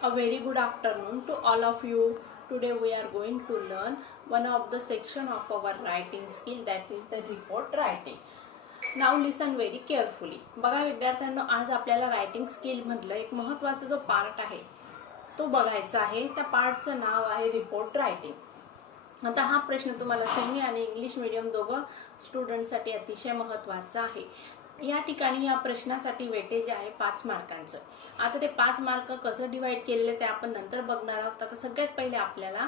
A very good afternoon to all of you. Today we are going to learn one of the section of our writing skill, that is the report writing. Now listen very carefully. बघा विद्यार्थ्यांनो, आज आपल्याला writing skill मधलं एक महत्त्वाचा जो part आहे तो बघायचा आहे. त्या पार्टचं नाव आहे रिपोर्ट रायटिंग. आता हा प्रश्न तुम्हाला सेमी आणि इंग्लिश मीडियम दोघं स्टुडंटसाठी अतिशय महत्त्वाचा आहे. या ठिकाणी या प्रश्नासाठी वेटेज आहे 5 मार्कांचं. आता ते 5 मार्क कसं डिवाइड केलेले ते आपण नंतर बघणार आहोत. आता सगळ्यात पहिले आपल्याला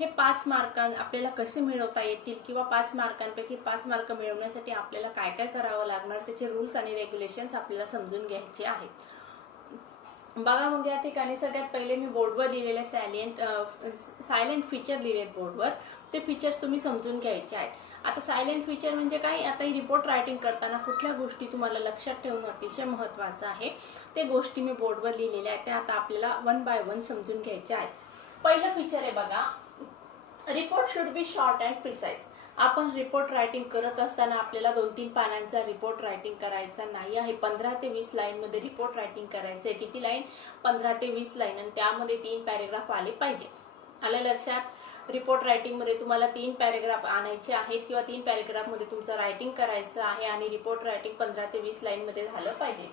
हे 5 मार्क आपल्याला कसे मिळवता येतील किंवा 5 मार्कांपैकी 5 मार्क मिळवण्यासाठी आपल्याला काय काय करावं लागणार त्याचे रूल्स आणि रेग्युलेशन्स आपल्याला समजून घ्यायचे आहेत. बघा मग या ठिकाणी सगळ्यात पहिले मी बोर्डवर लिहिलेले सायलेंट फीचर लिहिलेत बोर्डवर. ते फीचर्स तुम्ही समजून घ्यायचे आहेत. आता सायलेंट फीचर म्हणजे काय, आता ही रिपोर्ट रायटिंग करताना कुठल्या गोष्टी तुम्हाला लक्षात ठेवणं अतिशय महत्त्वाचं आहे ते गोष्टी मी बोर्डवर लिहिलेल्या आहेत. त्या आता आपल्याला वन बाय वन समजून घ्यायच्या आहेत. पहिलं फीचर आहे बघा, report should be short and precise. आपण रिपोर्ट रायटिंग करत असताना आपल्याला 2-3 पानांचा रिपोर्ट रायटिंग करायचा नाही आहे. 15 ते 20 लाईन मध्ये रिपोर्ट रायटिंग करायचं आहे. किती लाईन? 15 ते 20 लाईन, आणि त्यामध्ये 3 पॅरेग्राफ आले पाहिजे. आलं लक्षात? रिपोर्ट रायटिंग मध्ये तुम्हाला 3 पॅरेग्राफ आणायचे आहेत किंवा 3 पॅरेग्राफ मध्ये तुमचं रायटिंग करायचं आहे आणि रिपोर्ट रायटिंग 15 ते 20 लाईन मध्ये झालं पाहिजे.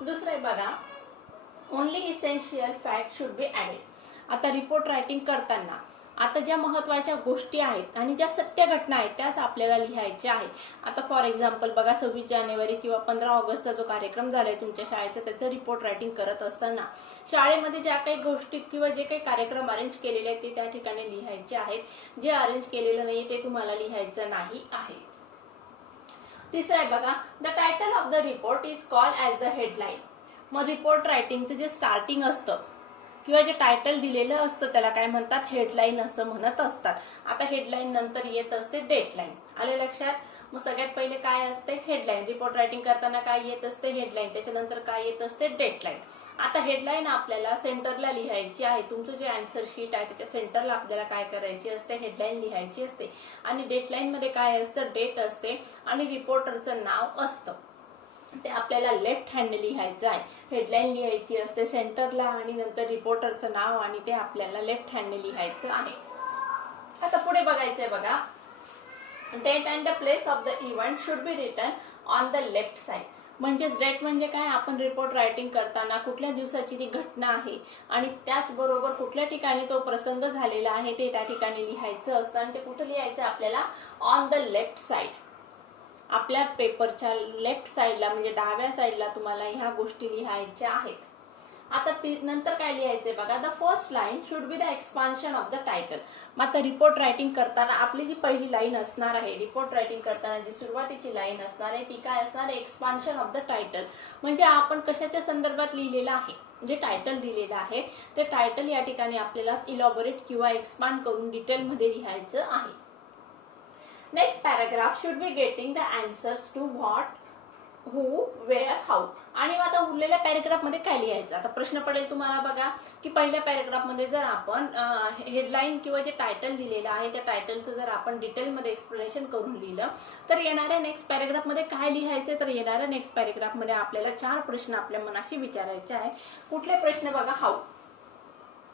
दुसरं आहे बघा, only essential fact should be added. आता रिपोर्ट रायटिंग करताना आता ज्या महत्त्वाच्या गोष्टी आहेत आणि ज्या सत्य घटना आहेत त्याच आपल्याला लिहायच्या आहेत. आता फॉर एक्झाम्पल बघा, 26 जानेवारी किंवा 15 ऑगस्टचा जो कार्यक्रम झालाय तुमच्या शाळेचा त्याचं रिपोर्ट रायटिंग करत असताना शाळेमध्ये ज्या काही गोष्टी किंवा जे काही कार्यक्रम अरेंज केलेले आहेत ते त्या ठिकाणी लिहायचे आहेत. जे अरेंज केलेलं नाही ते तुम्हाला लिहायचं नाही आहे. तिसरं आहे बघा, the title of the report is called as the headline. मग रिपोर्ट रायटिंगचं जे स्टार्टिंग असतं किंवा जे टायटल दिलेलं असतं त्याला काय म्हणतात? हेडलाईन असं म्हणत असतात. आता हेडलाईन नंतर येत असते डेडलाईन. आले लक्षात? मग सगळ्यात पहिले काय असते? हेडलाईन. रिपोर्ट रायटिंग करताना काय येत असते? हेडलाईन. त्याच्यानंतर काय येत असते? डेडलाईन. आता हेडलाईन आपल्याला सेंटरला लिहायची आहे. तुमचं जे आन्सर शीट आहे त्याच्या सेंटरला आपल्याला काय करायची असते? हेडलाईन लिहायची असते. आणि डेडलाईन मध्ये काय असतं? डेट असते आणि रिपोर्टरचं नाव असतं. ते आपल्याला लेफ्ट हँड लिहायचं आहे. हेडलाईन लिहायची असते सेंटरला आणि नंतर रिपोर्टरचं नाव आणि ते आपल्याला लेफ्ट हँड लिहायचं आहे. आता पुढे बघायचंय बघा, date and the place of the event should be written on the left side. म्हणजेच डेट म्हणजे काय, आपण रिपोर्ट रायटिंग करताना कुठल्या दिवसाची ती घटना आहे आणि त्याचबरोबर कुठल्या ठिकाणी तो प्रसंग झालेला आहे ते त्या ठिकाणी लिहायचं असतं. आणि ते कुठं लिहायचं आपल्याला? On the left side. आपल्या पेपरच्या लेफ्ट साइडला म्हणजे डाव्या साइडला तुम्हाला ह्या गोष्टी लिहायच्या आहेत. आता नंतर काय लिहायचंय बघा, the first line should be the expansion of the title. मग आता रिपोर्ट रायटिंग करताना आपली जी पहिली लाईन असणार आहे, रिपोर्ट रायटिंग करताना जी सुरुवातीची लाईन असणार आहे ती काय असणार आहे? Expansion of the title. म्हणजे आपण कशाच्या संदर्भात लिहिलेलं आहे, जे टायटल दिलेलं आहे ते टायटल या ठिकाणी आपल्याला इलॉबोरेट किंवा एक्सपांड करून डिटेलमध्ये लिहायचं आहे. Next paragraph should be getting the answers to what, who, where, how. आणि आता उरलेल्या पॅरेग्राफ मध्ये काय लिहायचं? आता प्रश्न पडेल तुम्हाला बघा की पहिल्या पॅरेग्राफ मध्ये जर आपण हेडलाईन किंवा जे टायटल दिलेलं आहे त्या टायटलचं जर आपण डिटेलमध्ये एक्सप्लेनेशन करून लिहिलं तर येणाऱ्या नेक्स्ट पॅरेग्राफ मध्ये काय लिहायचं? तर येणाऱ्या नेक्स्ट पॅरेग्राफ मध्ये आपल्याला 4 प्रश्न आपल्या मनाशी विचारायचे आहे. कुठले प्रश्न बघा? हाऊ,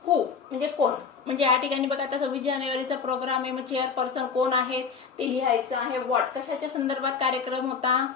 हु म्हणजे कोण. म्हणजे या ठिकाणी बघा आता 26 जानेवारीचा प्रोग्राम आहे, मग चेअरपर्सन कोण आहेत ते लिहायचं आहे. व्हॉट कशाच्या संदर्भात कार्यक्रम होता,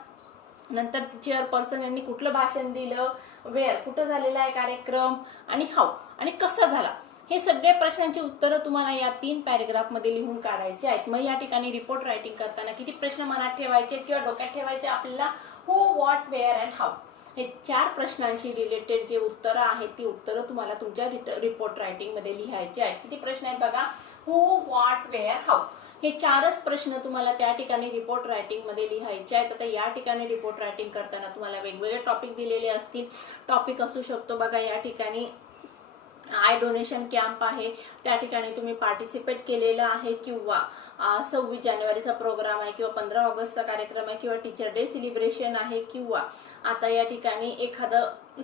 नंतर चेअरपर्सन यांनी कुठलं भाषण दिलं, वेअर कुठं झालेला आहे कार्यक्रम, आणि हाऊ आणि कसा झाला. हे सगळे प्रश्नांची उत्तरं तुम्हाला या 3 पॅरेग्राफ मध्ये लिहून काढायचे आहेत. मग या ठिकाणी रिपोर्ट रायटिंग करताना किती प्रश्न मनात ठेवायचे किंवा डोक्यात ठेवायचे आपल्याला? हु, व्हॉट, वेअर अँड हाऊ. हे 4 प्रश्नांशी रिलेटेड जे उत्तरं आहेत ती उत्तरं तुम्हाला तुमच्या रिपोर्ट रायटिंग मध्ये लिहायचे आहेत. किती प्रश्न आहेत बघा? हु, व्हॉट, वेअर, हाऊ. हे 4च प्रश्न तुम्हाला त्या ठिकाणी रिपोर्ट रायटिंग मध्ये लिहायचे आहेत. आता या ठिकाणी रिपोर्ट रायटिंग करताना तुम्हाला वेगवेगळे टॉपिक दिलेले असतील. टॉपिक असू शकतो बघा, या ठिकाणी आय डोनेशन कॅम्प आहे त्या ठिकाणी तुम्ही पार्टिसिपेट केलेलं आहे, किंवा 26 जानेवारीचा प्रोग्राम आहे, किंवा 15 ऑगस्टचा कार्यक्रम आहे, किंवा टीचर डे सेलिब्रेशन आहे, किंवा आता या ठिकाणी एखादं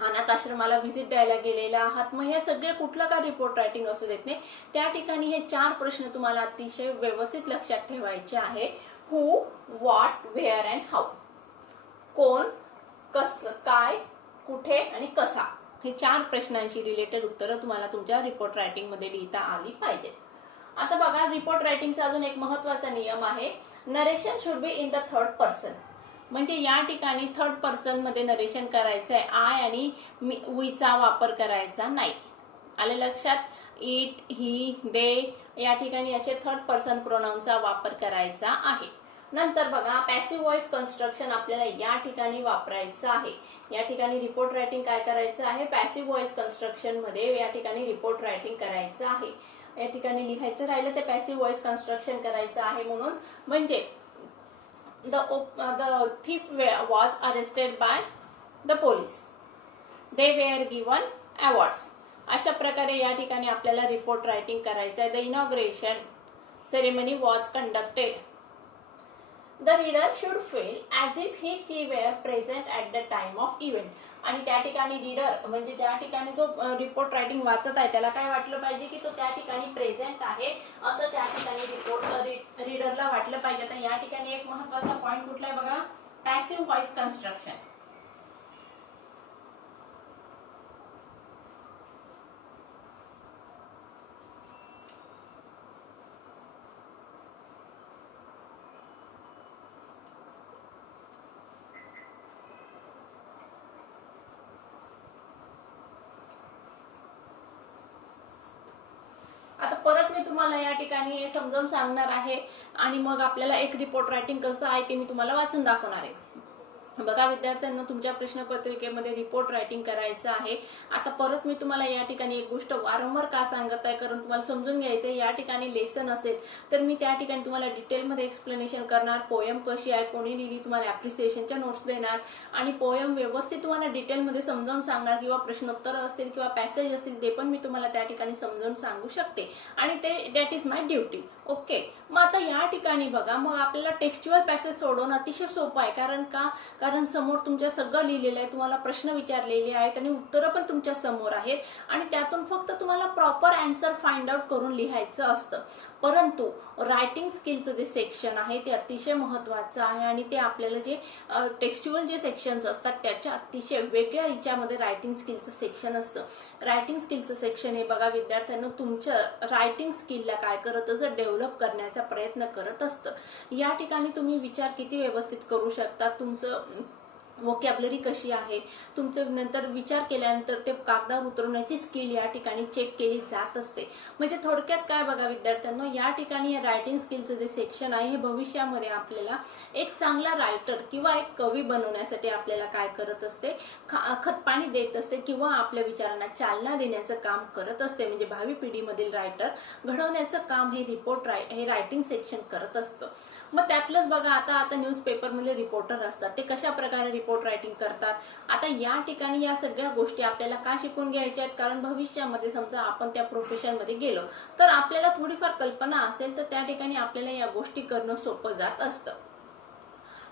अनाथ आश्रमाला व्हिजिट द्यायला गेलेला आहात. मग हे सगळे कुठलं का रिपोर्ट रायटिंग असू देत नाही, त्या ठिकाणी हे 4 प्रश्न तुम्हाला अतिशय व्यवस्थित लक्षात ठेवायचे आहे. हु, व्हॉट, वेअर अँड हाऊ. कोण, कसं, काय, कुठे आणि कसा. हे 4 प्रश्नांशी रिलेटेड उत्तरं तुम्हाला तुमच्या रिपोर्ट रायटिंग मध्ये लिहिता आली पाहिजे. आता बघा, रिपोर्ट रायटिंगचा अजून एक महत्त्वाचा नियम आहे, narration should be in the third person. म्हणजे या ठिकाणी थर्ड पर्सन मध्ये नरेशन करायचं आहे. आय आणि वीचा वापर करायचा नाही. आले लक्षात? इट, ही, दे या ठिकाणी असे थर्ड पर्सन प्रोनाउनचा वापर करायचा आहे. नंतर बघा, पॅसिव्ह व्हॉइस कन्स्ट्रक्शन आपल्याला या ठिकाणी वापरायचं आहे. या ठिकाणी रिपोर्ट रायटिंग काय करायचं आहे, पॅसिव्ह व्हॉइस कन्स्ट्रक्शन मध्ये या ठिकाणी रिपोर्ट रायटिंग करायचं आहे. या ठिकाणी लिहायचं राहिलं ते पॅसिव्ह व्हॉइस कन्स्ट्रक्शन करायचं आहे. म्हणून म्हणजे the thief was arrested by the police. They were given awards. अशा प्रकारे या ठिकाणी आपल्याला रिपोर्ट रायटिंग करायचं आहे. The inauguration ceremony was conducted. The reader should feel as if he she were present at the time of event. आणि त्या ठिकाणी रीडर म्हणजे ज्या ठिकाणी जो रिपोर्ट रायटिंग वाचत आहे त्याला काय वाटलं पाहिजे की तो त्या ठिकाणी प्रेझेंट आहे असं त्या ठिकाणी रीडरला वाटलं पाहिजे. तर या ठिकाणी एक महत्त्वाचा पॉइंट कुठला आहे बघा, पॅसिव्ह व्हॉइस कन्स्ट्रक्शन. आता परत मी तुम्हाला या ठिकाणी समजावून सांगणार आहे आणि मग आपल्याला एक रिपोर्ट रायटिंग कसं आहे ते मी तुम्हाला वाचून दाखवणार आहे. बघा विद्यार्थ्यांना, तुमच्या प्रश्नपत्रिकेमध्ये रिपोर्ट रायटिंग करायचं आहे. आता परत मी तुम्हाला या ठिकाणी एक गोष्ट वारंवार का सांगत आहे, कारण तुम्हाला समजून घ्यायचं आहे. या ठिकाणी लेसन असेल तर मी त्या ठिकाणी तुम्हाला डिटेलमध्ये एक्सप्लेनेशन करणार. पोयम कशी आहे, कोणी लिहिली, तुम्हाला ॲप्रिसिएशनच्या नोट्स देणार आणि पोयम व्यवस्थित तुम्हाला डिटेलमध्ये समजावून सांगणार. किंवा प्रश्नोत्तर असतील किंवा पॅसेज असतील ते पण मी तुम्हाला त्या ठिकाणी समजावून सांगू शकते आणि ते that is my duty. Okay, मग आता या ठिकाणी बघा, मग आपल्याला टेक्स्च्युअल पॅसेज सोडवणं अतिशय सोपं आहे. कारण समोर तुमच्या सगळं लिहिलेलं आहे, तुम्हाला प्रश्न विचारलेले आहेत आणि उत्तरं पण तुमच्या समोर आहेत आणि त्यातून फक्त तुम्हाला प्रॉपर आन्सर फाइंड आउट करून लिहायचं असतं. परंतु रायटिंग स्किलचं जे सेक्शन आहे ते अतिशय महत्त्वाचं आहे आणि ते आपल्याला जे टेक्स्च्युअल जे सेक्शन्स असतात त्याच्या अतिशय वेगळ्या याच्यामध्ये रायटिंग स्किलचं सेक्शन असतं. रायटिंग स्किलचं सेक्शन हे बघा विद्यार्थ्यांना तुमच्या रायटिंग स्किलला काय करत असतं, डेव्हलप करण्याचा प्रयत्न करत असतं. या ठिकाणी तुम्ही विचार किती व्यवस्थित करू शकता, तुमचं वोकॅब्युलरी कशी आहे, तुमचं नंतर विचार केल्यानंतर ते कागदावर उतरवण्याची स्किल या ठिकाणी चेक केली जात असते. म्हणजे थोडक्यात काय बघा विद्यार्थ्यांनो, या ठिकाणी रायटिंग स्किलचं जे सेक्शन आहे हे भविष्यामध्ये आपल्याला एक चांगला रायटर किंवा एक कवी बनवण्यासाठी आपल्याला काय करत असते, खतपाणी देत असते किंवा आपल्या विचारांना चालना देण्याचं काम करत असते. म्हणजे भावी पिढीमधील रायटर घडवण्याचं काम हे रायटिंग सेक्शन करत असतं. मग त्यातलंच बघा, आता न्यूजपेपरमध्ये रिपोर्टर असतात, ते कशा प्रकारे रिपोर्ट रायटिंग करतात. आता या ठिकाणी या सगळ्या गोष्टी आपल्याला का शिकून घ्यायच्या आहेत, कारण भविष्यामध्ये समजा आपण त्या प्रोफेशनमध्ये गेलो तर आपल्याला थोडीफार कल्पना असेल तर त्या ठिकाणी आपल्याला या गोष्टी करणं सोपं जात असतं.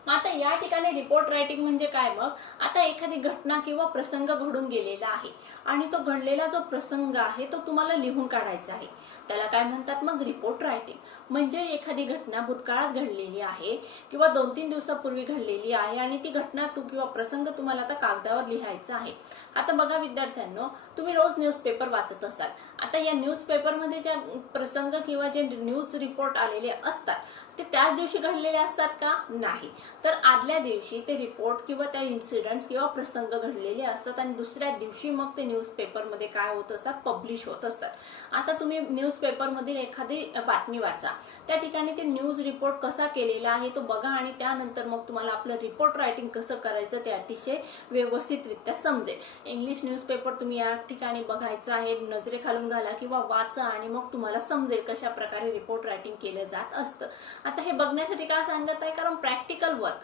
मग आता या ठिकाणी रिपोर्ट रायटिंग म्हणजे काय, मग आता एखादी घटना किंवा प्रसंग घडून गेलेला आहे आणि तो घडलेला जो प्रसंग आहे तो तुम्हाला लिहून काढायचा आहे, त्याला काय म्हणतात मग रिपोर्ट रायटिंग. म्हणजे एखादी घटना भूतकाळात घडलेली आहे किंवा 2-3 दिवसापूर्वी घडलेली आहे आणि ती घटना किंवा प्रसंग तुम्हाला आता कागदावर लिहायचा आहे. आता बघा विद्यार्थ्यांनो, तुम्ही रोज न्यूजपेपर वाचत असाल. आता या न्यूजपेपरमध्ये ज्या प्रसंग किंवा जे न्यूज रिपोर्ट आलेले असतात ते त्याच दिवशी घडलेले असतात का, नाही, तर आदल्या दिवशी ते रिपोर्ट किंवा त्या इन्सिडेंट्स किंवा प्रसंग घडलेले असतात आणि दुसऱ्या दिवशी मग ते न्यूजपेपरमध्ये काय होत असतात, पब्लिश होत असतात. आता तुम्ही न्यूजपेपरमधील एखादी बातमी वाचा, त्या ठिकाणी ते न्यूज रिपोर्ट कसा केलेला आहे तो बघा आणि त्यानंतर मग तुम्हाला आपलं रिपोर्ट रायटिंग कसं करायचं ते अतिशय व्यवस्थितरित्या समजेल. इंग्लिश न्यूजपेपर तुम्ही या ठिकाणी बघायचं आहे, नजरेखालून घाला किंवा वाचा आणि मग तुम्हाला समजेल कशा प्रकारे रिपोर्ट रायटिंग केलं जात असतं. आता हे बघण्यासाठी काय सांगत आहे, कारण प्रॅक्टिकल वर्क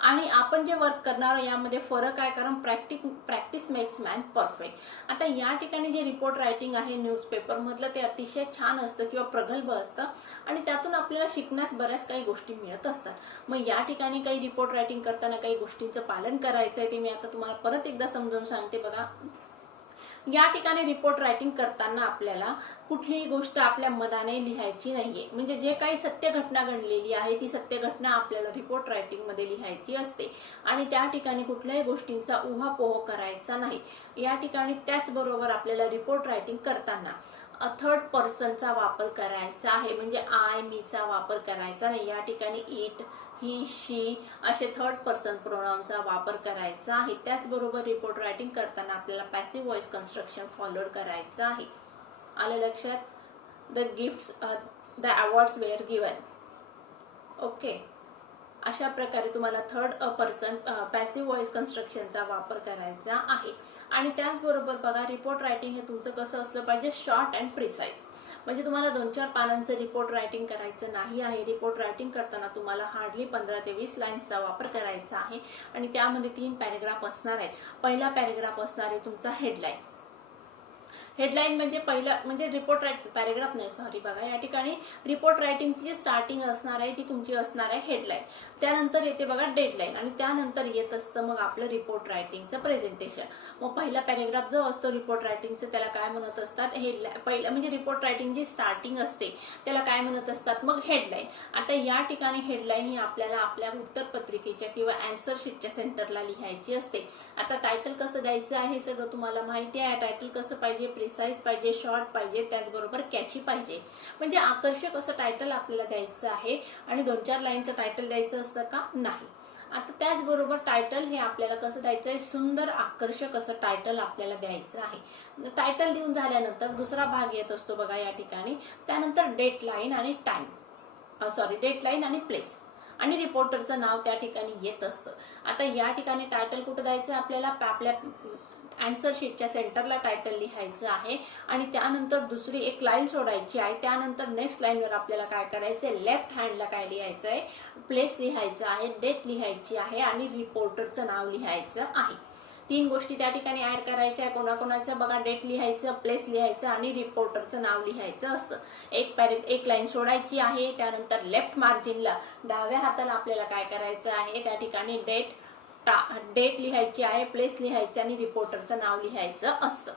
आणि आपण जे वर्क करणार यामध्ये फरक आहे, कारण प्रॅक्टिस मेक्स मॅन परफेक्ट. आता या ठिकाणी जे रिपोर्ट रायटिंग आहे न्यूजपेपर मधलं ते अतिशय छान असतं किंवा प्रगल्भ असतं आणि त्यातून आपल्याला शिकण्यास बऱ्याच काही गोष्टी मिळत असतात. मग या ठिकाणी काही रिपोर्ट रायटिंग करताना काही गोष्टींचं पालन करायचं आहे ते मी आता तुम्हाला परत एकदा समजावून सांगते. बघा, या ठिकाणी रिपोर्ट रायटिंग करताना आपल्याला कुठलीही गोष्ट आपल्या मनाने लिहायची नाहीये. म्हणजे जे काही सत्य घटना घडलेली आहे ती सत्य घटना आपल्याला रिपोर्ट रायटिंग मध्ये लिहायची असते आणि त्या ठिकाणी कुठल्याही गोष्टींचा उहापोह करायचा नाही. या ठिकाणी त्याचबरोबर आपल्याला रिपोर्ट रायटिंग करताना थर्ड पर्सनचा वापर करायचा आहे. म्हणजे आय, मीचा वापर करायचा नाही. या ठिकाणी इट, ही, शी असे थर्ड पर्सन प्रोनाउनचा वापर करायचा आहे. त्याचबरोबर रिपोर्ट रायटिंग करताना आपल्याला पॅसिव्ह व्हॉइस कन्स्ट्रक्शन फॉलो करायचं आहे. आलं लक्षात? The gifts, the awards were given. Okay, अशा प्रकारे तुम्हाला थर्ड पर्सन पॅसिव्ह व्हॉइस कन्स्ट्रक्शनचा वापर करायचा आहे. आणि त्याचबरोबर बघा, रिपोर्ट रायटिंग हे तुमचं कसं असलं पाहिजे, शॉर्ट अँड प्रिसाइज. म्हणजे तुम्हाला 2-4 पानांचं रिपोर्ट रायटिंग करायचं नाही आहे. रिपोर्ट रायटिंग करताना तुम्हाला हार्डली 15 ते 20 लाईन्सचा वापर करायचा आहे आणि त्यामध्ये 3 पॅरेग्राफ असणार आहेत. पहिला पॅरेग्राफ असणार आहे तुमचा हेडलाईन. हेडलाईन म्हणजे पहिलं म्हणजे रिपोर्ट पॅरेग्राफ नाही, सॉरी. बघा, या ठिकाणी रिपोर्ट रायटिंगची जी स्टार्टिंग असणार आहे ती तुमची असणार आहे हेडलाईन. त्यानंतर येते बघा डेडलाईन आणि त्यानंतर येत असतं मग आपलं रिपोर्ट रायटिंगचं प्रेझेंटेशन. मग पहिला पॅरेग्राफ जो असतो रिपोर्ट रायटिंगचं त्याला काय म्हणत असतात, हेडलाईन. पहिलं म्हणजे रिपोर्ट रायटिंग जी स्टार्टिंग असते त्याला काय म्हणत असतात, मग हेडलाईन. आता या ठिकाणी हेडलाईन ही आपल्याला आपल्या उत्तरपत्रिकेच्या किंवा अँसर शीटच्या सेंटरला लिहायची असते. आता टायटल कसं द्यायचं आहे सगळं तुम्हाला माहिती आहे. टायटल कसं पाहिजे, प्रिसाइज पाहिजे, शॉर्ट पाहिजे, त्याचबरोबर कॅची पाहिजे. म्हणजे आकर्षक असं टायटल आपल्याला द्यायचं आहे. आणि 2-4 लाईनचं टायटल द्यायचं असतं का, नाही. आता त्याचबरोबर टायटल हे आपल्याला कसं द्यायचं आहे, सुंदर आकर्षक असं टायटल आपल्याला द्यायचं आहे. टायटल देऊन झाल्यानंतर दुसरा भाग येत असतो बघा या ठिकाणी. त्यानंतर डेटलाईन आणि डेटलाईन आणि प्लेस आणि रिपोर्टरचं नाव त्या ठिकाणी येत असतं. आता या ठिकाणी टायटल कुठं द्यायचं आपल्याला, आपल्या आन्सर शीटच्या सेंटरला टायटल लिहायचं आहे आणि त्यानंतर दुसरी एक लाईन सोडायची आहे. त्यानंतर नेक्स्ट लाईनवर आपल्याला काय करायचं आहे, लेफ्ट हँडला काय लिहायचं आहे, प्लेस लिहायचं आहे, डेट लिहायची आहे आणि रिपोर्टरचं नाव लिहायचं आहे. 3 गोष्टी त्या ठिकाणी ऍड करायच्या आहे. कोणाकोणाचं बघा, डेट लिहायचं, प्लेस लिहायचं आणि रिपोर्टरचं नाव लिहायचं असतं. एक लाईन सोडायची आहे. त्यानंतर लेफ्ट मार्जिनला डाव्या हाताला आपल्याला काय करायचं आहे, त्या ठिकाणी डेट लिहायची आहे, प्लेस लिहायचं आणि रिपोर्टरचं नाव लिहायचं असतं.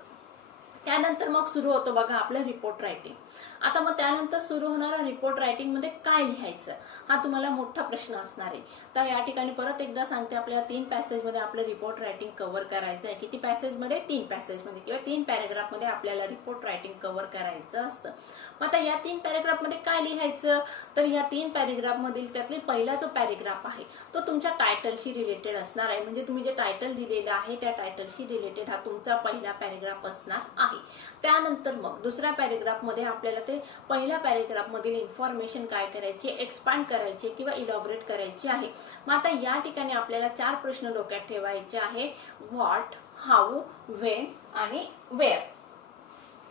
त्यानंतर मग सुरू होतं बघा आपलं रिपोर्ट रायटिंग. आता मग त्यानंतर सुरू होणारा रिपोर्ट रायटिंग मध्ये काय लिहायचं हा तुम्हाला मोठा प्रश्न असणार आहे. तर या ठिकाणी परत एकदा सांगते, आपल्याला 3 पॅसेज मध्ये आपलं रिपोर्ट रायटिंग कव्हर करायचं आहे. किती पॅसेज मध्ये, 3 पॅसेज मध्ये किंवा 3 पॅरेग्राफ मध्ये आपल्याला रिपोर्ट रायटिंग कव्हर करायचं असतं. मग आता या 3 पॅरेग्राफ मध्ये काय लिहायचं, तर या 3 पॅरेग्राफ मधील त्यातली पहिला जो पॅरेग्राफ आहे तो तुमच्या टायटलशी रिलेटेड असणार आहे. म्हणजे तुम्ही जे टायटल दिलेलं आहे त्या टायटलशी रिलेटेड हा तुमचा पहिला पॅरेग्राफ असणार आहे. त्यानंतर मग दुसऱ्या पॅरेग्राफ मध्ये आपल्याला ते पहिल्या पॅरेग्राफ मधील इन्फॉर्मेशन काय करायची, एक्सपांड करायची किंवा इलॉबरेट करायची आहे. मग आता या ठिकाणी आपल्याला 4 प्रश्न डोक्यात ठेवायचे आहे. व्हॉट, हाऊ, व्हेन आणि वेअर.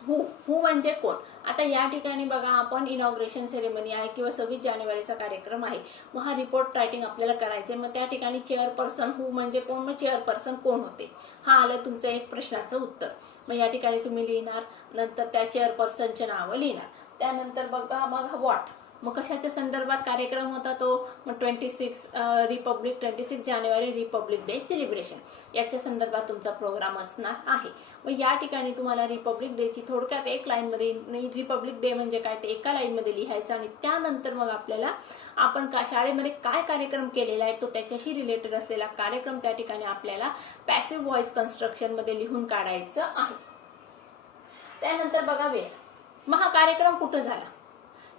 हू म्हणजे कोण. आता या ठिकाणी बघा, आपण इनॉग्रेशन सेरेमनी आहे किंवा 26 जानेवारीचा कार्यक्रम आहे. मग हा रिपोर्ट रायटिंग आपल्याला करायचंय. मग त्या ठिकाणी चेअरपर्सन हू म्हणजे कोण, मग चेअरपर्सन कोण होते, हा आलं तुमचं एक प्रश्नाचं उत्तर. मग या ठिकाणी तुम्ही लिहिणार, नंतर त्या चेअरपर्सनचे नाव लिहिणार. त्यानंतर बघा मग व्हॉट, मग कशाच्या संदर्भात कार्यक्रम होता तो, मग 26 जानेवारी रिपब्लिक डे सेलिब्रेशन याच्या संदर्भात तुमचा प्रोग्राम असणार आहे. मग या ठिकाणी तुम्हाला रिपब्लिक डेची थोडक्यात एक लाईन मध्ये, रिपब्लिक डे म्हणजे काय ते एका लाईन मध्ये लिहायचं आणि त्यानंतर मग आपल्याला आपण शाळेमध्ये काय कार्यक्रम केलेला आहे तो त्याच्याशी रिलेटेड असलेला कार्यक्रम त्या ठिकाणी आपल्याला पॅसिव्ह व्हॉइस कन्स्ट्रक्शन मध्ये लिहून काढायचं आहे. त्यानंतर बघा वेळ, मग हा कार्यक्रम कुठं झाला,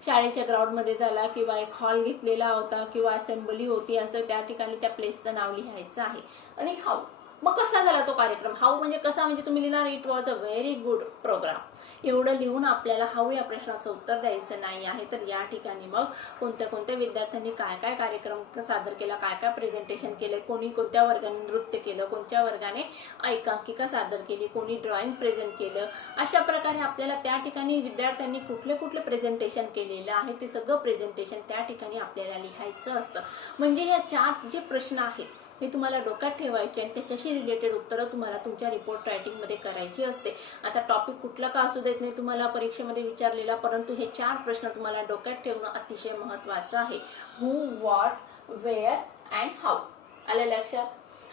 शाळेच्या ग्राउंडमध्ये झाला किंवा एक हॉल घेतलेला होता किंवा असेंब्ली होती, असं त्या ठिकाणी त्या प्लेसचं नाव लिहायचं आहे. आणि हाऊ, मग कसा झाला तो कार्यक्रम, हाऊ म्हणजे कसा, म्हणजे तुम्ही लिहिणार it was a very good programme. एवढं लिहून आपल्याला हाऊ या प्रश्नाचं उत्तर द्यायचं नाही आहे. तर या ठिकाणी मग कोणत्या कोणत्या विद्यार्थ्यांनी काय काय कार्यक्रम सादर केला, काय काय प्रेझेंटेशन केले, कोणी कोणत्या वर्गाने नृत्य केलं, कोणत्या वर्गाने एकांकिका सादर केली, कोणी ड्रॉइंग प्रेझेंट केलं, अशा प्रकारे आपल्याला त्या ठिकाणी विद्यार्थ्यांनी कुठले कुठले प्रेझेंटेशन केलेलं आहे ते सगळं प्रेझेंटेशन त्या ठिकाणी आपल्याला लिहायचं असतं. म्हणजे या 4 जे प्रश्न आहेत हे तुम्हाला डोक्यात ठेवायचे आणि त्याच्याशी रिलेटेड उत्तरं तुम्हाला तुमच्या रिपोर्ट रायटिंग मध्ये करायची असते. आता टॉपिक कुठला का असू देत नाही तुम्हाला परीक्षेमध्ये विचारलेला, परंतु हे 4 प्रश्न तुम्हाला डोक्यात ठेवणं अतिशय महत्त्वाचं आहे. Who, what, where and how. आलं लक्षात.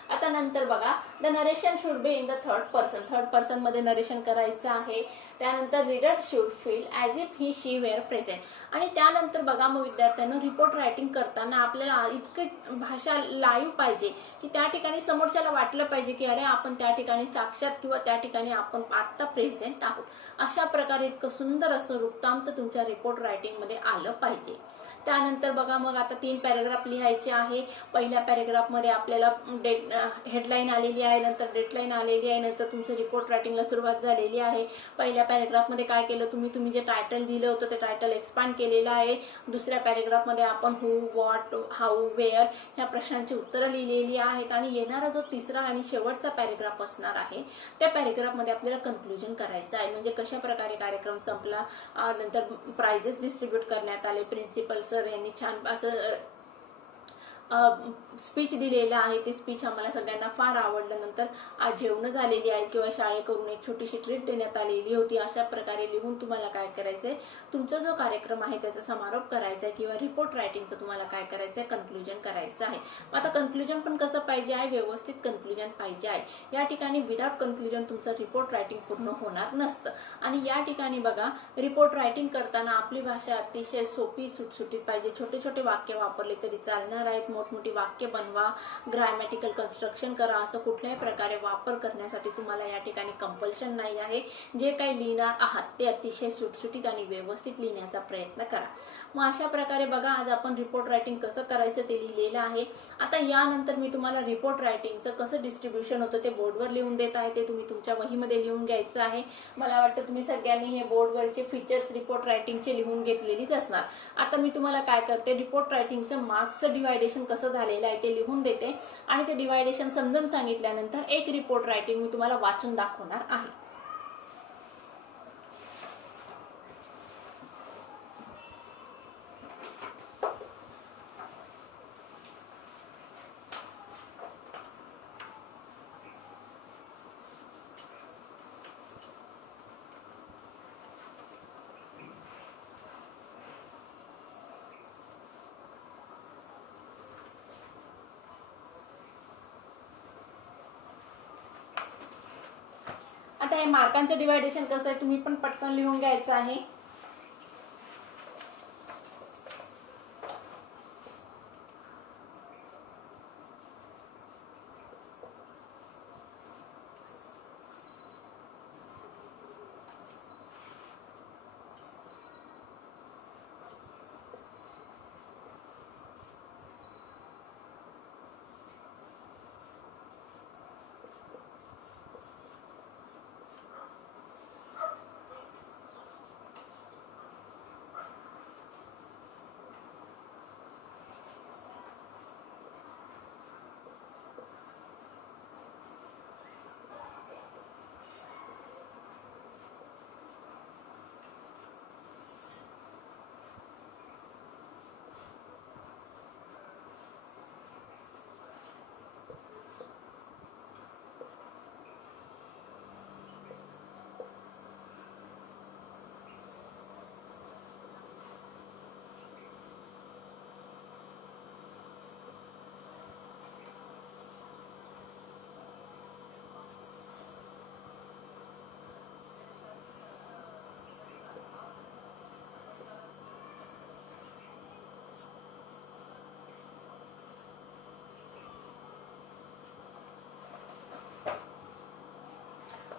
आता नंतर बघा the narration should be in the third पर्सनमध्ये नरेशन करायचं आहे. त्यानंतर reader should feel as if he she were present. आणि त्यानंतर बघा मग विद्यार्थ्यांना रिपोर्ट रायटिंग करताना आपल्याला इतकी भाषा लाईव्ह पाहिजे की त्या ठिकाणी समोरच्याला वाटलं पाहिजे की अरे आपण त्या ठिकाणी साक्षात किंवा त्या ठिकाणी आपण आत्ता प्रेझेंट आहोत. अशा प्रकारे इतकं सुंदर असं वृत्तांत तुमच्या रिपोर्ट रायटिंगमध्ये आलं पाहिजे. त्यानंतर बघा मग आता 3 पॅरेग्राफ लिहायचे आहे. पहिल्या पॅरेग्राफमध्ये आपल्याला हेडलाईन आलेली आहे, नंतर डेडलाईन आलेली आहे, नंतर तुमचं रिपोर्ट रायटिंगला सुरुवात झालेली आहे. पहिल्या पॅरेग्राफमध्ये काय केलं तुम्ही जे टायटल दिलं होतं ते टायटल एक्सपांड केलेलं आहे. दुसऱ्या पॅरेग्राफमध्ये आपण हू, व्हॉट, हाऊ, वेअर ह्या प्रश्नांची उत्तरं लिहिलेली आहेत. आणि येणारा जो तिसरा आणि शेवटचा पॅरेग्राफ असणार आहे त्या पॅरेग्राफमध्ये आपल्याला कन्क्लुजन करायचं आहे. म्हणजे कशा प्रकारे कार्यक्रम संपला, नंतर प्राइजेस डिस्ट्रीब्यूट करण्यात आले, प्रिन्सिपल सर यांनी छान असं स्पीच दिलेलं आहे. ते स्पीच आम्हाला सगळ्यांना फार आवडलं. नंतर आज जेवणं झालेली आहेत किंवा शाळेकडून एक छोटीशी ट्रीट देण्यात आलेली होती. अशा प्रकारे लिहून तुम्हाला काय करायचंय, तुमचा जो कार्यक्रम आहे त्याचा समारोप करायचा आहे किंवा रिपोर्ट रायटिंगचं तुम्हाला काय करायचंय, कन्क्लुजन करायचं आहे. आता कन्क्लुजन पण कसं पाहिजे आहे, व्यवस्थित कन्क्लुजन पाहिजे आहे. या ठिकाणी विदाउट कन्क्लुजन तुमचं रिपोर्ट रायटिंग पूर्ण होणार नसतं. आणि या ठिकाणी बघा रिपोर्ट रायटिंग करताना आपली भाषा अतिशय सोपी सुटसुटीत पाहिजे. छोटे छोटे वाक्य वापरले तरी चालणार आहेत. मोठमोठी वाक्य बनवा, ग्रामॅटिकल कन्स्ट्रक्शन करा. असं कुठल्याही प्रकारे वापर करण्यासाठी तुम्हाला या ठिकाणी कंपल्शन नाही आहे. जे काही लिहिणार आहात ते अतिशय सुटसुटीत आणि व्यवस्थित लिहिण्याचा प्रयत्न करा. मग अशा प्रकारे बघा आज आपण रिपोर्ट रायटिंग कसं करायचं ते लिहिलेलं आहे. आता यानंतर मी तुम्हाला रिपोर्ट रायटिंगचं कसं डिस्ट्रीब्युशन होतं ते बोर्डवर लिहून देत आहे. ते तुम्ही तुमच्या वहीमध्ये लिहून घ्यायचं आहे. मला वाटतं तुम्ही सगळ्यांनी हे बोर्डवरचे फीचर्स रिपोर्ट रायटिंगचे लिहून घेतलेलीच असणार. आता मी तुम्हाला काय करते, रिपोर्ट रायटिंगचं मार्क्सचं डिवायडेशन कसं झालेलं आहे ते लिहून देते आणि ते डिवायडेशन समजून सांगितल्यानंतर एक रिपोर्ट रायटिंग मी तुम्हाला वाचून दाखवणार आहे. आता हे मार्कांचं डिवायडेशन कसं आहे तुम्ही पण पटकन लिहून घ्यायचं आहे.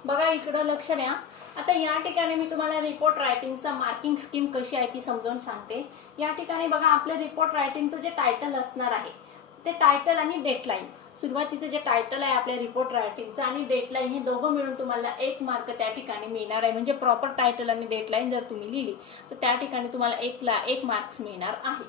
बघा इकडं लक्ष द्या. आता या ठिकाणी मी तुम्हाला रिपोर्ट रायटिंगचा मार्किंग स्कीम कशी आहे ती समजावून सांगते. या ठिकाणी बघा आपलं रिपोर्ट रायटिंगचं जे टायटल असणार आहे ते टायटल आणि डेडलाईन, सुरुवातीचं जे टायटल आहे आपल्या रिपोर्ट रायटिंगचं आणि डेडलाईन हे दोघं मिळून तुम्हाला 1 मार्क त्या ठिकाणी मिळणार आहे. म्हणजे प्रॉपर टायटल आणि डेडलाईन जर तुम्ही लिहिली तर त्या ठिकाणी तुम्हाला 1 मार्क्स मिळणार आहे.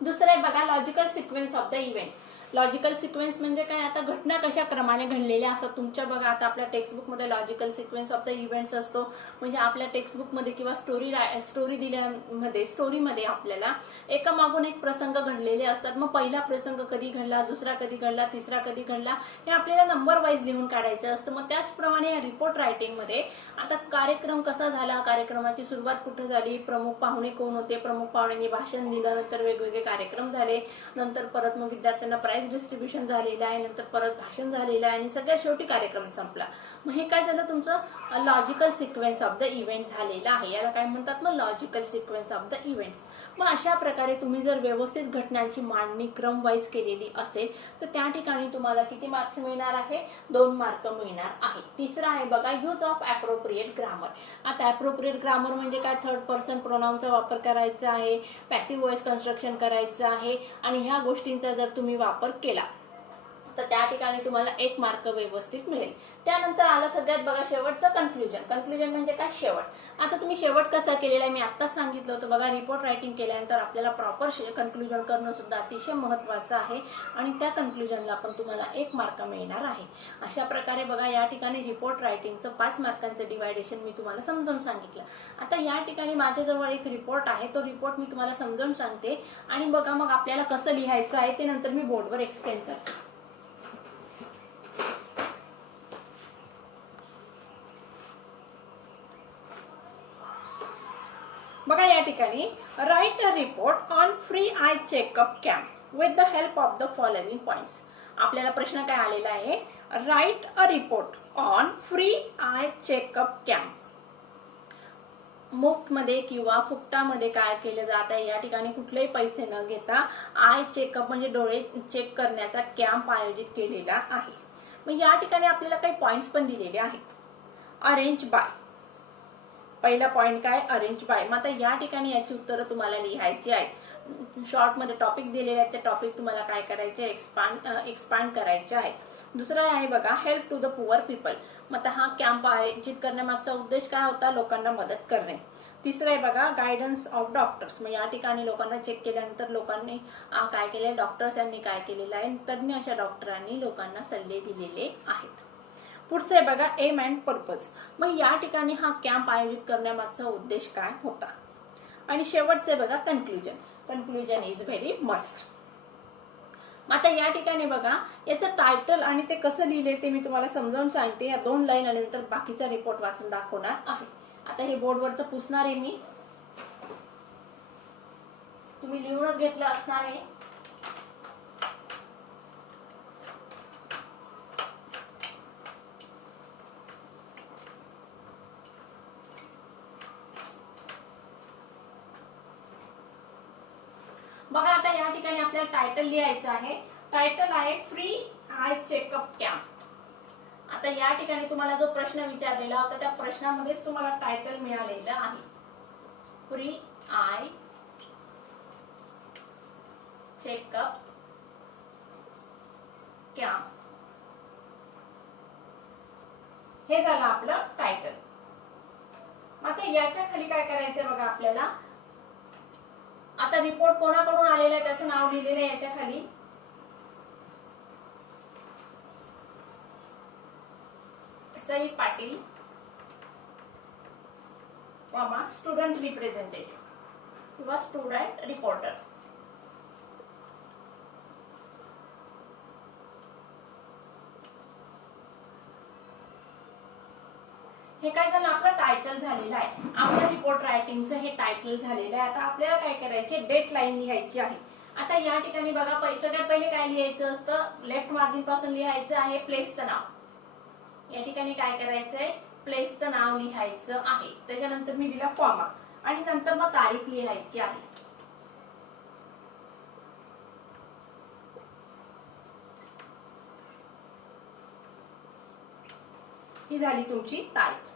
दुसरं आहे बघा logical sequence of the events. Logical sequence म्हणजे काय, आता घटना कशा क्रमाने घडलेल्या असतात तुमच्या बघा. आता आपल्या टेक्स्टबुकमध्ये logical sequence of the events असतो. म्हणजे आपल्या टेक्स्टबुकमध्ये किंवा स्टोरी दिल्यामध्ये स्टोरीमध्ये आपल्याला एकामागून एक प्रसंग घडलेले असतात. मग पहिला प्रसंग कधी घडला, दुसरा कधी घडला, तिसरा कधी घडला हे आपल्याला नंबर वाईज लिहून काढायचं असतं. मग त्याचप्रमाणे या रिपोर्ट रायटिंगमध्ये आता कार्यक्रम कसा झाला, कार्यक्रमाची सुरुवात कुठे झाली, प्रमुख पाहुणे कोण होते, प्रमुख पाहुण्यांनी भाषण दिलं, नंतर वेगवेगळे कार्यक्रम झाले, नंतर परत मग विद्यार्थ्यांना प्राइज प्राइज डिस्ट्रीब्युशन झालेलं आहे, नंतर परत भाषण झालेलं आहे आणि सगळ्यात शेवटी कार्यक्रम संपला. मग हे काय झालं, तुमचं logical sequence of the event झालेलं आहे. याला काय म्हणतात, मग logical sequence of the events. मग अशा प्रकारे तुम्ही जर व्यवस्थित घटनांची मांडणी क्रम वाईज केलेली असेल तर त्या ठिकाणी तुम्हाला किती मार्क्स मिळणार आहे, 2 मार्क मिळणार आहे. तिसरा आहे बघा, यूज ऑफ ॲप्रोप्रिएट ग्रामर. आता ॲप्रोप्रिएट ग्रामर म्हणजे काय, थर्ड पर्सन प्रोनाउनचा वापर करायचा आहे, पॅसिव्ह व्हॉइस कन्स्ट्रक्शन करायचं आहे आणि ह्या गोष्टींचा जर तुम्ही वापर केला तर त्या ठिकाणी तुम्हाला 1 मार्क व्यवस्थित मिळेल. त्यानंतर आला सगळ्यात बघा शेवटचं कन्क्लुजन. कन्क्लुजन म्हणजे काय, शेवट. आता तुम्ही शेवट कसा केलेला आहे मी आत्ताच सांगितलं होतं बघा. रिपोर्ट रायटिंग केल्यानंतर आपल्याला प्रॉपर कन्क्लुजन करणं सुद्धा अतिशय महत्त्वाचं आहे आणि त्या कन्क्लुजनला पण तुम्हाला 1 मार्क मिळणार आहे. अशा प्रकारे बघा या ठिकाणी रिपोर्ट रायटिंगचं 5 मार्कांचं डिवायडेशन मी तुम्हाला समजावून सांगितलं. आता या ठिकाणी माझ्याजवळ एक रिपोर्ट आहे, तो रिपोर्ट मी तुम्हाला समजावून सांगते आणि बघा मग आपल्याला कसं लिहायचं आहे ते नंतर मी बोर्डवर एक्सप्लेन करते. बघा या ठिकाणी, write a report on free eye checkup camp with the help of the following points. आपल्याला प्रश्न काय आलेला आहे, write a report on free eye checkup camp. मुफ्तमध्ये किंवा फुकटामध्ये काय केलं जात आहे, या ठिकाणी कुठलेही पैसे न घेता आय चेकअप म्हणजे डोळे चेक करण्याचा कॅम्प आयोजित केलेला आहे. मग या ठिकाणी आपल्याला काही पॉइंट्स पण दिलेले आहेत. अरेंज बाय, पहिला पॉइंट काय, अरेंज बाय. मग आता या ठिकाणी याची उत्तरं तुम्हाला लिहायची आहेत. शॉर्टमध्ये टॉपिक दिलेले आहेत, ते टॉपिक तुम्हाला काय करायचे, एक्सपांड करायचे आहे. दुसरा आहे बघा, help to the poor people. मग आता हा कॅम्प आयोजित करण्यामागचा उद्देश काय होता, लोकांना मदत करणे. तिसरं आहे बघा, गायडन्स ऑफ डॉक्टर्स. मग या ठिकाणी लोकांना चेक केल्यानंतर लोकांनी काय केले, डॉक्टर्स यांनी काय केलेलं आहे, तज्ञ अशा डॉक्टरांनी लोकांना सल्ले दिलेले आहेत. पुढचं आहे बघा, एम अँड पर्पज. मग या ठिकाणी हा कॅम्प आयोजित करण्यामागचा उद्देश काय होता. आणि शेवटचे बघा, conclusion. Conclusion is very must. आता या ठिकाणी बघा याचं टायटल आणि ते कसं लिहिले ते मी तुम्हाला समजावून सांगते. या 2 लाईन आल्यानंतर बाकीचा रिपोर्ट वाचून दाखवणार आहे. आता हे बोर्डवरचं पुसणार आहे मी, तुम्ही लिहूनच घेतलं असणार आहे. बघा आता या ठिकाणी आपल्याला टायटल लिहायचं आहे. टायटल आहे फ्री आय चेकअप कॅम्प. आता या ठिकाणी तुम्हाला जो प्रश्न विचारलेला होता त्या प्रश्नामध्येच तुम्हाला टायटल मिळालेलं आहे, फ्री आय चेकअप कॅम्प. हे झालं आपलं टायटल. आता याच्या खाली काय करायचंय बघा आपल्याला. आता रिपोर्ट कोणाकडून आलेला आहे त्याचं नाव लिहिलेलं आहे याच्या खाली. सई पाटील, स्टुडंट रिप्रेझेंटेटिव्ह किंवा स्टुडंट रिपोर्टर. हे काय झालं, आपलं टायटल झालेलं आहे. आपल्या रिपोर्ट रायटिंगचं हे टायटल झालेलं आहे. आता आपल्याला काय करायचे, डेट लाईन लिहायची आहे. आता या ठिकाणी बघा सगळ्यात पहिले काय लिहायचं असतं, लेफ्ट मार्जिन पासून लिहायचं आहे प्लेसचं नाव. या ठिकाणी काय करायचंय, प्लेसचं नाव लिहायचं आहे. त्याच्यानंतर मी दिला कॉमा आणि नंतर मग तारीख लिहायची आहे. ही झाली तुमची तारीख.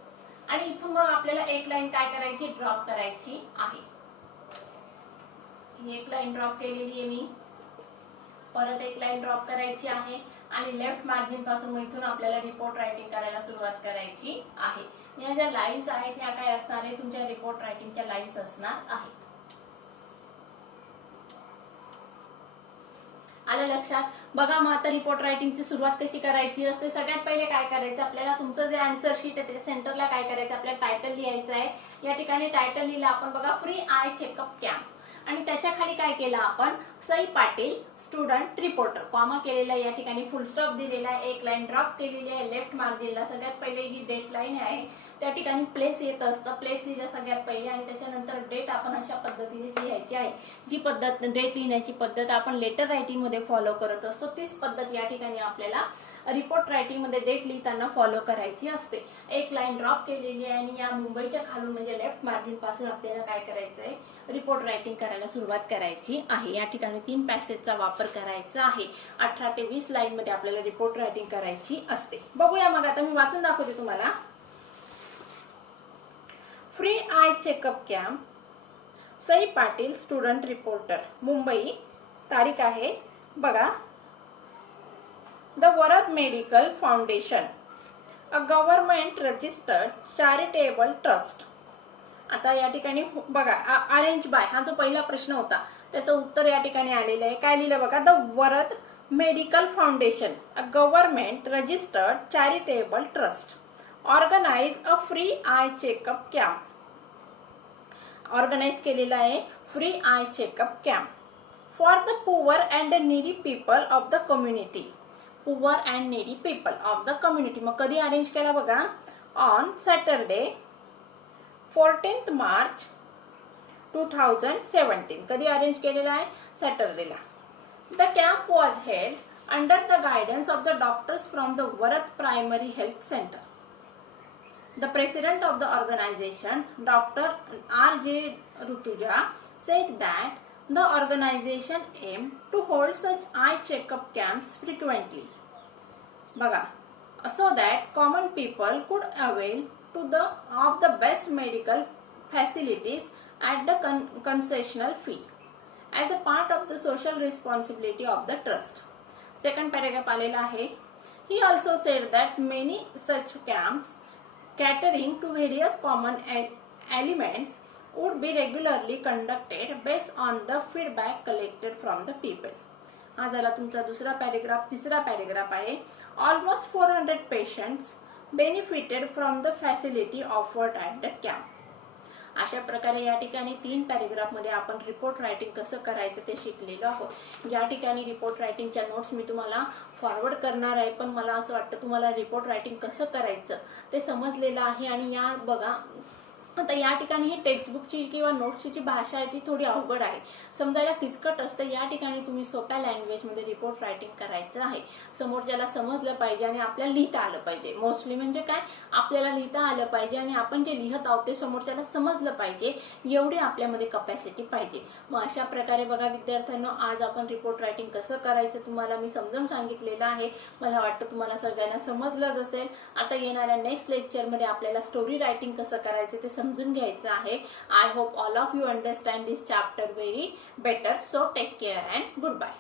आणि इथून मग आपल्याला एक लाईन काय करायची, ड्रॉप करायची आहे. ही एक लाईन ड्रॉप केलेली आहे मी, परत एक लाईन ड्रॉप करायची आहे आणि लेफ्ट मार्जिन पासून इथून आपल्याला रिपोर्ट रायटिंग करायला सुरुवात करायची आहे. या ज्या लाईन्स आहेत ह्या काय असणार आहे, तुमच्या रिपोर्ट रायटिंगच्या लाईन्स असणार आहेत. आलं लक्षात. बघा मग आता रिपोर्ट रायटिंगची सुरुवात कशी करायची असते. सगळ्यात पहिले काय करायचं, आपल्याला तुमचं जे आन्सर शीट आहे ते सेंटरला काय करायचं, आपल्याला टायटल लिहायचं आहे. या ठिकाणी टायटल लिहिलं आपण बघा, फ्री आय चेकअप कॅम्प. आणि त्याच्या खाली काय केलं आपण, Sai Patil student reporter, comma केलेला आहे. या ठिकाणी फुल स्टॉप दिलेला आहे, एक लाईन ड्रॉप केलेली आहे. लेफ्ट मार्जिनला सगळ्यात पहिले ही डेट लाईन आहे त्या ठिकाणी प्लेस येत असतं. प्लेस लिहिलं सगळ्यात पहिले आणि त्याच्यानंतर डेट आपण अशा पद्धतीने लिहायची आहे. जी पद्धत डेट लिहिण्याची पद्धत आपण लेटर रायटिंग मध्ये फॉलो करत असतो तीच पद्धत या ठिकाणी आपल्याला रिपोर्ट रायटिंग मध्ये डेट लिहिताना फॉलो करायची असते. एक लाईन ड्रॉप केलेली आहे आणि या मुंबईच्या खालून म्हणजे लेफ्ट मार्जिन पासून आपल्याला काय करायचं आहे, रिपोर्ट रायटिंग करायला सुरुवात करायची आहे. या ठिकाणी 3 पॅसेजचा वापर करायचा आहे. 18 ते 20 लाईन मध्ये आपल्याला रिपोर्ट रायटिंग करायची असते. बघूया मग आता मी वाचून दाखवते तुम्हाला. Free eye checkup camp, Sai Patil student reporter, Mumbai. तारीख आहे बघा, the Varad medical foundation, a government registered charitable trust. आता या ठिकाणी बघा अरेंज बाय हा जो पहिला प्रश्न होता त्याचं उत्तर या ठिकाणी आलेलं आहे. काय लिहिलं बघा, the Varad medical foundation, a government registered charitable trust organise a free eye checkup camp. Organise केलेला आहे free eye checkup camp for the poor and needy people of the community. Poor and needy people of the community. मग कधी arrange केला बघा, on Saturday 14th March 2017. कधी arrange केलेला आहे, सॅटरडेला. The camp was held under the guidance of the doctors from the Varad primary health centre. The president of the organization, Dr. R.J. Rutuja, said that the organization aimed to hold such eye checkup camps frequently, बघा, so that common people could avail of the best medical facilities at the concessional fee as a part of the social responsibility of the trust. Second paragraph आलेला आहे. He also said that many such camps catering to various common elements would be regularly conducted based on the feedback collected from the people. हा झाला तुमचा दुसरा paragraph. तिसरा paragraph आहे. Almost 400 patients benefited from the facility offered at the camp. अशा प्रकारे या ठिकाणी 3 पॅरेग्राफ मध्ये आपण रिपोर्ट रायटिंग कसं करायचं ते शिकलेलो आहोत. या ठिकाणी रिपोर्ट रायटिंगच्या नोट्स मी तुम्हाला फॉरवर्ड करणार आहे, पण मला असं वाटतं तुम्हाला रिपोर्ट रायटिंग कसं करायचं ते समजलेलं आहे. आणि या बघा आता या ठिकाणी ही टेक्स्टबुकची किंवा नोट्सची जी भाषा आहे ती थोडी अवघड आहे, समजायला किचकट असते. या ठिकाणी तुम्ही सोप्या लँग्वेजमध्ये रिपोर्ट रायटिंग करायचं आहे. समोरच्याला समजलं पाहिजे आणि आपल्याला लिहिता आलं पाहिजे. मोस्टली म्हणजे काय, आपल्याला लिहिता आलं पाहिजे आणि आपण जे लिहत आहोत ते समोरच्याला समजलं पाहिजे, एवढी आपल्यामध्ये कपॅसिटी पाहिजे. मग अशा प्रकारे बघा विद्यार्थ्यांनो, आज आपण रिपोर्ट रायटिंग कसं करायचं तुम्हाला मी समजावून सांगितलेलं आहे. मला वाटतं तुम्हाला सगळ्यांना समजलंच असेल. आता येणाऱ्या नेक्स्ट लेक्चरमध्ये आपल्याला स्टोरी रायटिंग कसं करायचं ते समजून घ्यायचं आहे. I hope all of you understand this chapter very better. So take care and good bye.